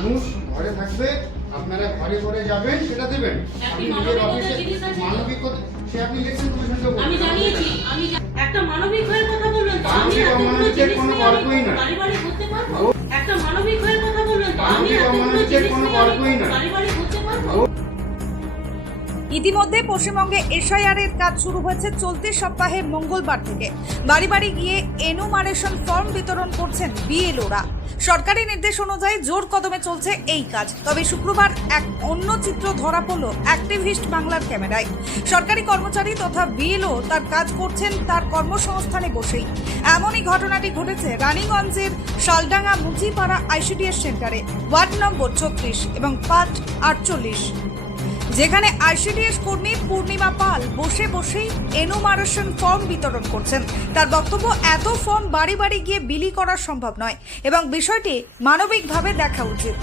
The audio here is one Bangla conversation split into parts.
মানুষ ঘরে থাকবে, আপনারা ঘরে ঘরে যাবেন, সেটা দেবেন। আপনি নিজের অফিসে মানবিকতা, সে আপনি ইলেকশন কমিশনকে বলবেন। আমি জানিয়েছি, একটা মানবিক হয়ে কথা বললেন তো আমি অমানবিকের কোনো গল্পই না। বাড়ি ঘুরতে পারবো? একটা মানবিক হয়ে কথা বললেন তো আমি অমানবিকের কোনো গল্পই না। বাড়ি ঘুরতে পারবো? ইতিমধ্যে পশ্চিমবঙ্গে এসআইআর এর কাজ শুরু হয়েছে চলতি সপ্তাহের মঙ্গলবার থেকে। বাড়ি বাড়ি গিয়ে এনুমারেশন ফর্ম বিতরণ করছেন বিএলওরা। সরকারি নির্দেশ অনুযায়ী জোর কদমে চলছে এই কাজ। তবে শুক্রবার এক অন্য চিত্র ধরা পড়ল অ্যাক্টিভিস্ট বাংলার ক্যামেরায়। সরকারি কর্মচারী তথা বিএলও তার কাজ করছেন তার কর্মসংস্থানে বসেই। এমনই ঘটনাটি ঘটেছে রানীগঞ্জের শালডাঙ্গা মুচিপাড়া আইসিডিএস সেন্টারে, ওয়ার্ড নম্বর 36 এবং পার্ট 48, যেখানে আইসিডিএস কর্মী পূর্ণিমা পাল বসে বসেই এনুমারেশন ফর্ম বিতরণ করছেন। তার বক্তব্য, এত ফর্ম বাড়ি বাড়ি গিয়ে বিলি করা সম্ভব নয় এবং বিষয়টি মানবিকভাবে দেখা উচিত।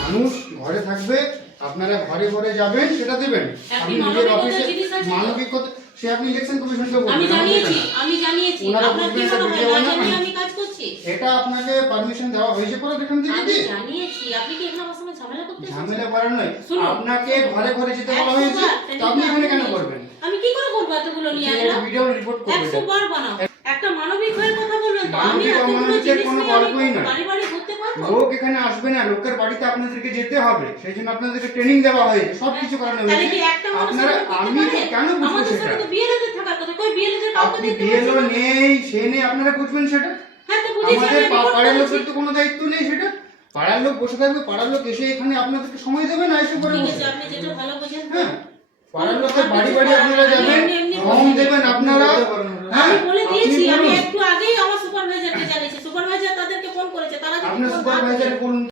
মানুষ ঘরে থাকবে, আপনারা ঘরে ঘরে যাবেন, সেটা দেবেন। আপনি নিজের অফিসে মানবিকতা, সে আপনি ইলেকশন কমিশনকে বলবেন। আমি জানিয়েছি আপনার কি মনে হয় না জানি আমি কাজ করছি? এটা আপনাকে পারমিশন দেওয়া হয়েছে পরে দেখুন দিদি। আমি জানিয়েছি, আপনি কি এখানে আমার সঙ্গে ঝামেলা করতে চাচ্ছেন? ঝামেলা করার নয়, আপনাকে ঘরে ঘরে যেতে বলা হয়েছে, তো আপনি এখানে কেন করবেন? আমি কি করে করব? এতগুলো নিয়ে আসলাম, ভিডিও রিপোর্ট করবেন। 100 বার বানাও। একটা মানবিক হয়ে কথা বললেন তো আমি অমানবিকের কোনো গল্পই না। বাড়ি ঘুরতে পারবো? লোক এখানে আসবে না, লোকের বাড়িতে আপনাদেরকে যেতে হবে, সেই জন্য আপনাদেরকে ট্রেনিং দেওয়া হয়েছে, সবকিছু করানো তাহলে হয়েছে। কি একটা আপনারা, আমি কেন বুঝবো আমাদের সেটা? সাথে তো বিএলওদের থাকার কথা, কই বিএলওদের কাউকে আপনি দেখতে বিএলও পাচ্ছেন না? নেই, সে নেই, আপনারা বুঝবেন সেটা? হ্যাঁ তো বুঝেছি, আমাদের আমি রিপোর্ট পাড়ার করেছি। লোকের তো কোনো দায়িত্ব নেই সেটা। পাড়ার লোক বসে থাকবে, পাড়ার লোক এসে এখানে আপনাদেরকে সময় দেবে না, এসে করে ঠিক বসে। আছে, আপনি যেটা ভালো বোঝেন। হ্যাঁ, পাড়ার লোকের বাড়ি বাড়ি আপনারা যাবেন, ফর্ম দেবেন আপনারা। হ্যাঁ, আমি বলে দিয়েছি, আপনি আমি বলুন। একটু আগেই আমার সুপারভাইজারকে জানিয়েছি, সুপারভাইজার তাদেরকে ফোন করেছে, তারা যদি আপনার সুপারভাইজার বলুন।